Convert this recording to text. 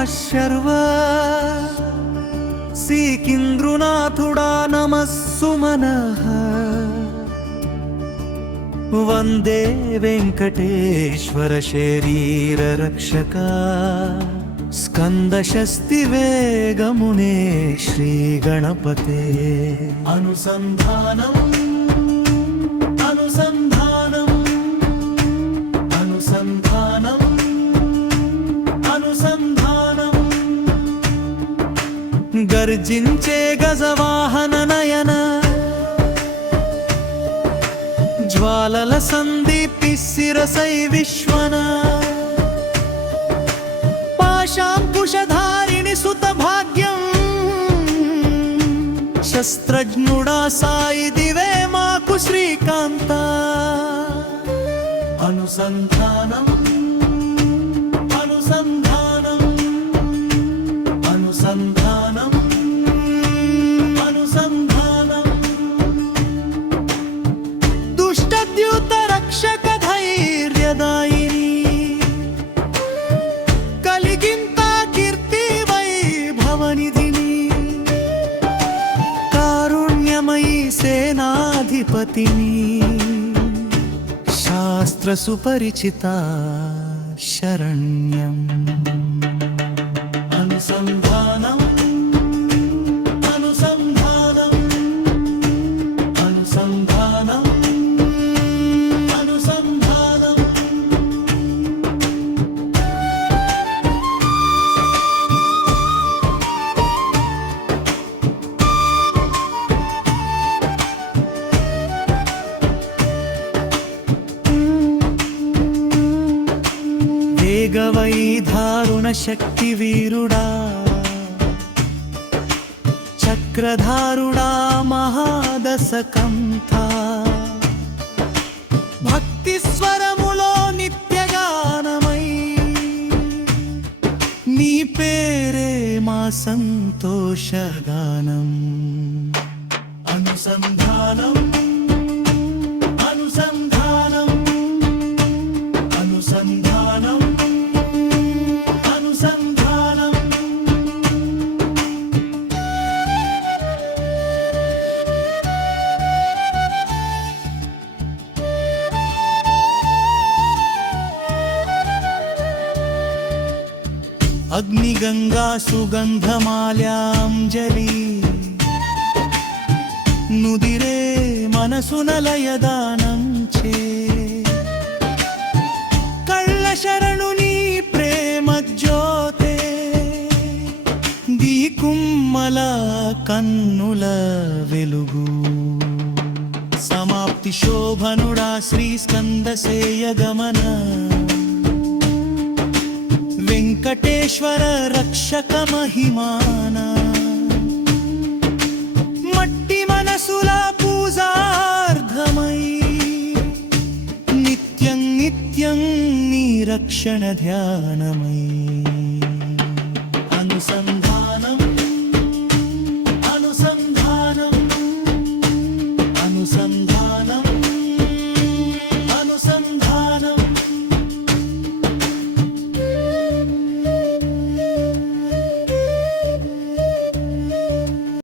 నమః శర్వ శ్రీకింద్రునాథుడా నమస్సుమన వందే వెంకటేశ్వర శరీర రక్షక స్కందశస్తి వేగమునే శ్రీ గణపతే అనుసంధానం గర్జించే గజవాహన నయన. జ్వాలల సందీపి శిరసై విశ్వన. పాశాంకుశధారిణి సుత భాగ్యం శస్త్రజ్ఞుడా సాయి దివే మాకు శ్రీకాంత. అనుసంధానం అనుసంధానం అనుసంధానం. దుష్టద్యూత రక్షక ధైర్యదాయిని కలిగింత కీర్తి వైభవనిధిని కారుణ్యమయీ సేనాధిపతిని శాస్త్ర సుపరిచిత శరణ్యం అనుసంధ వేగవై దారుణ శక్తి వీరుడా. చక్రధారుడా మహాదశకంఠ. భక్తి స్వరములో నిత్యగానమై నీ పేరే మా సంతోషగానం. అనుసంధానం అగ్నిగంగా సుగంధమాల్యాంజలి. నుదిరే మనసున లయదానం చే కళ్ళ శరణు నీ ప్రేమ జ్యోతే దీకుమ్మల వెంకటేశ్వర రక్షక మహిమాన. మట్టి మనసుల పూజార్థమై నిత్యం నిత్యం నీ రక్షణ ధ్యానమై. అనుసంధ